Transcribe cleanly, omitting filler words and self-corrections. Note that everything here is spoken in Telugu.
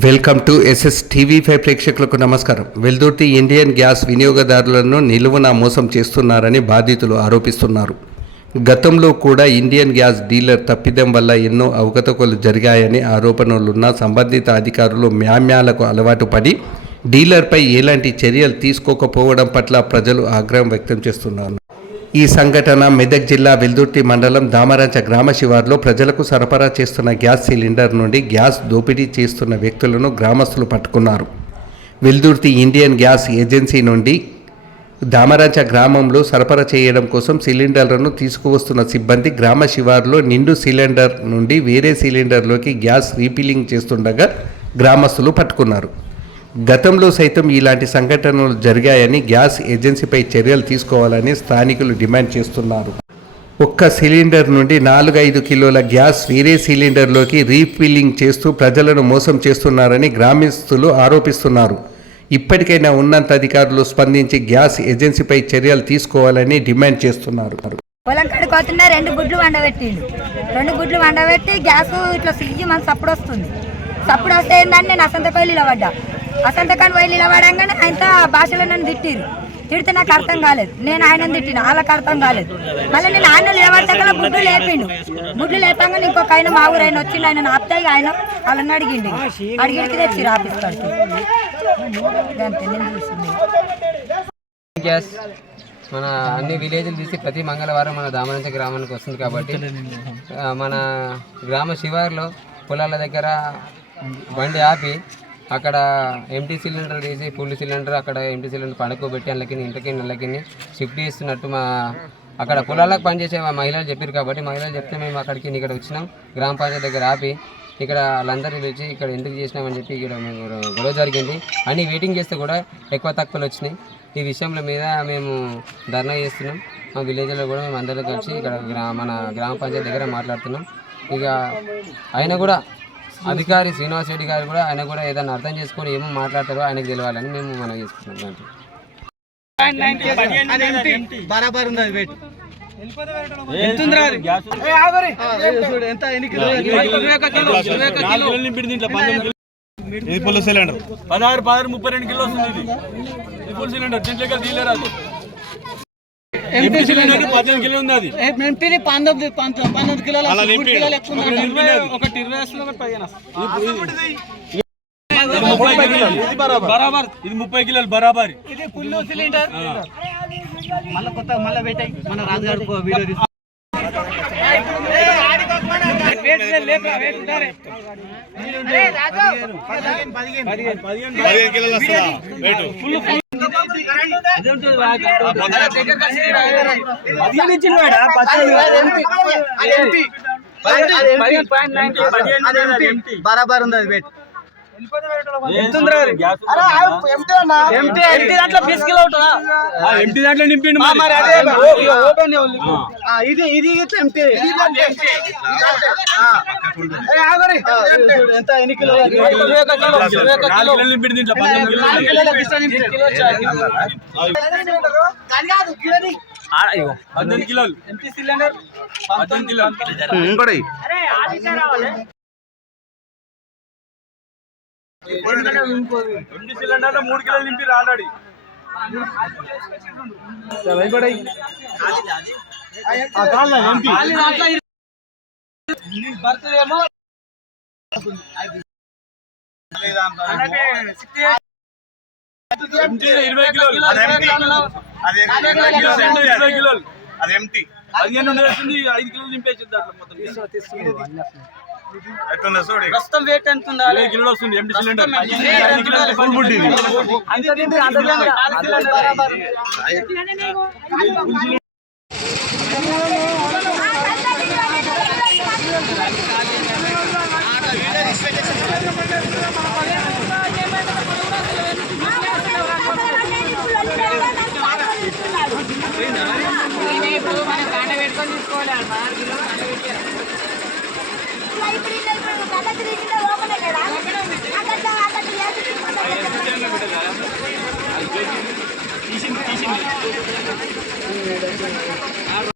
వెల్కమ్ టు ఎస్ఎస్ టీవీ5 ప్రేక్షకులకు నమస్కారం. వెల్దుర్తి ఇండియన్ గ్యాస్ వినియోగదారులను నిలువున మోసం చేస్తున్నారని బాధితులు ఆరోపిస్తున్నారు. గతంలో కూడా ఇండియన్ గ్యాస్ డీలర్ తప్పిదం వల్ల ఎన్నో అవకతవకలు జరిగాయని ఆరోపణలున్న సంబంధిత అధికారులు మ్యామ్యాలకు అలవాటు పడి డీలర్పై ఎలాంటి చర్యలు తీసుకోకపోవడం పట్ల ప్రజలు ఆగ్రహం వ్యక్తం చేస్తున్నారు. ఈ సంఘటన మెదక్ జిల్లా వెల్దుర్తి మండలం దామరంచ గ్రామ శివార్లో ప్రజలకు సరఫరా చేస్తున్న గ్యాస్ సిలిండర్ నుండి గ్యాస్ దోపిడీ చేస్తున్న వ్యక్తులను గ్రామస్తులు పట్టుకున్నారు. వెల్దుర్తి ఇండియన్ గ్యాస్ ఏజెన్సీ నుండి దామరంచ గ్రామంలో సరఫరా చేయడం కోసం సిలిండర్లను తీసుకువస్తున్న సిబ్బంది గ్రామ శివార్లో నిండు సిలిండర్ నుండి వేరే సిలిండర్లోకి గ్యాస్ రీఫిల్లింగ్ చేస్తుండగా గ్రామస్తులు పట్టుకున్నారు. గతంలో సైతం ఇలాంటి సంఘటనలు జరిగాయని గ్యాస్ ఏజెన్సీపై చర్యలు తీసుకోవాలని స్థానికులు డిమాండ్ చేస్తున్నారు. ఒక్క సిలిండర్ నుండి 4-5 కిలోల గ్యాస్ వేరే సిలిండర్లోకి రీఫిల్లింగ్ చేస్తూ ప్రజలను మోసం చేస్తున్నారని గ్రామస్తులు ఆరోపిస్తున్నారు. ఇప్పటికైనా ఉన్నత అధికారులు స్పందించి గ్యాస్ ఏజెన్సీపై చర్యలు తీసుకోవాలని డిమాండ్ చేస్తున్నారు. పొలం కడుకోతున్నా 2 గుడ్లు వండబెట్టిండు. 2 గుడ్లు వండబెట్టి గ్యాస్ ఇట్లా సిగ్గి మన సప్పుడు వస్తుంది. సప్పుడు వస్తే ఏంటంటే నేను అసంతపల్లి నిలబడ్డా. అసంతకాని పోయి నిలబడంగానే ఆయన భాషలో నన్ను తిట్టిరు. తిడితే నాకు అర్థం కాలేదు. నేను ఆయనను తిట్టిన, వాళ్ళకి అర్థం కాలేదు. మళ్ళీ నేను ఆయన నిలబడ్డాక గుడ్లు లేపిండు. గుడ్లు లేపంగానే ఇంకొక ఆయన మా ఊరు ఆయన వచ్చిండు. ఆయన ఆపుతాయి ఆయన వాళ్ళని అడిగిండు. అడిగిడికి తెచ్చిరు ఆఫీస్ కాడికి. అంతే నేను చూసింది. గ్యాస్ మన అన్ని విలేజ్లు తీసి ప్రతి మంగళవారం మన దామరంచ గ్రామానికి వస్తుంది కాబట్టి మన గ్రామ శివార్లో పొలాల దగ్గర బండి ఆపి అక్కడ ఎంటీ సిలిండర్ తీసి ఫుల్ సిలిండర్ అక్కడ ఎంటీ సిలిండర్ పడుకోబెట్టి అందులోకి ఇంటికి నెలకి షిఫ్ట్ చేస్తున్నట్టు మా అక్కడ పొలాలకు పనిచేసే మహిళలు చెప్పారు కాబట్టి మహిళలు చెప్తే మేము అక్కడికి ఇక్కడ వచ్చినాం. గ్రామ పంచాయతీ దగ్గర ఆపి ఇక్కడ వాళ్ళందరూ వచ్చి ఇక్కడ ఎందుకు చేసినామని చెప్పి ఇక్కడ మేము గొడవ జరిగింది. అన్ని వెయిటింగ్ చేస్తే కూడా ఎక్కువ తక్కువలు వచ్చినాయి. ఈ విషయంలో మీద మేము ధర్నా చేస్తున్నాం. మా విలేజ్లో కూడా మేము అందరూ కలిసి ఇక్కడ మన గ్రామ పంచాయతీ దగ్గర మాట్లాడుతున్నాం. ఇక ఆయన కూడా అధికారి శ్రీనివాస్ రెడ్డి గారు కూడా ఆయన కూడా ఏదైనా అర్థం చేసుకొని ఏమో మాట్లాడతారో ఆయనకు తెలియాలని మేము మనం చేసుకుంటున్నాం. ఇది ఫుల్ సిలిండర్ 16-32 కిలో వస్తుంది. ఇది ఫుల్ సిలిండర్ దీంట్లో తీయలేరు. ఎంపీ సిలిండర్ 15 కిలో ఉంది. అది ఎంపీది 19 కిలోలు ఒకటి 30 కిలోలు బరాబర్. ఇది ఫుల్ సిలిండర్. మళ్ళీ కొత్త మళ్ళీ పెట్టాయి మన రాజుగారు వీడియో తీసి 15 కిలోలు వస్తుందా? బరాబర్ ఉంది. అది దాంట్లో నింపిండు. ఇది ఎంత ఎన్ని కిలోలు నింపిండు దీంట్లో 15 కిలోలు ఎంపీ సిలిండర్ 15 కిలోలు. ఎంపీ సిలిండర్ 3 కిలోలు నింపి ఆల్రెడీ. బర్తదేమో 20 కిలోలు. అది ఎంటీ 15 వస్తుంది. 5 కిలోలు నింపేసి దాంట్లో మొత్తం ప్రస్తుతం వెయిట్ ఎంత ఉందా? 20 కిలోలు వస్తుంది ఎంటీ సిలిండర్. తీసింది